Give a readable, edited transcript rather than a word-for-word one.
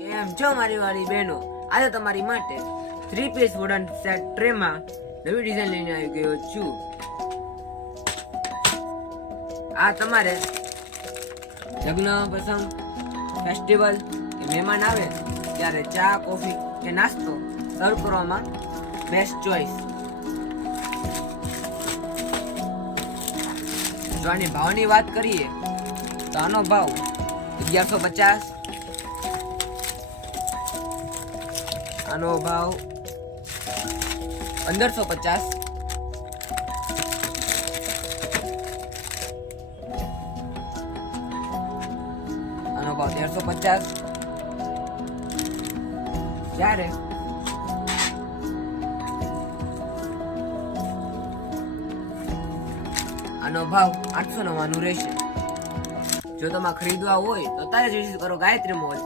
એમ છો મારી વાળી બહેનો, આજે તમારી માટે 3 પીસ વુડન સેટ ટ્રેમાં નવી ડિઝાઇન લઈને આવી ગયો છું. આ તમારે લગ્ન પ્રસંગ, ફેસ્ટિવલ કે મહેમાન આવે ત્યારે ચા, કોફી કે નાસ્તો સર્વ કરવામાં બેસ્ટ ચોઈસ. જો આની ભાવની વાત કરીએ તો આનો ભાવ 1150, આનો ભાવ 1550, આનો ભાવ 1350, જ્યારે આનો ભાવ 899 રહેશે. જો તમારે ખરીદવા હોય તો તારે જ વિઝિટ કરો ગાયત્રી મોલ,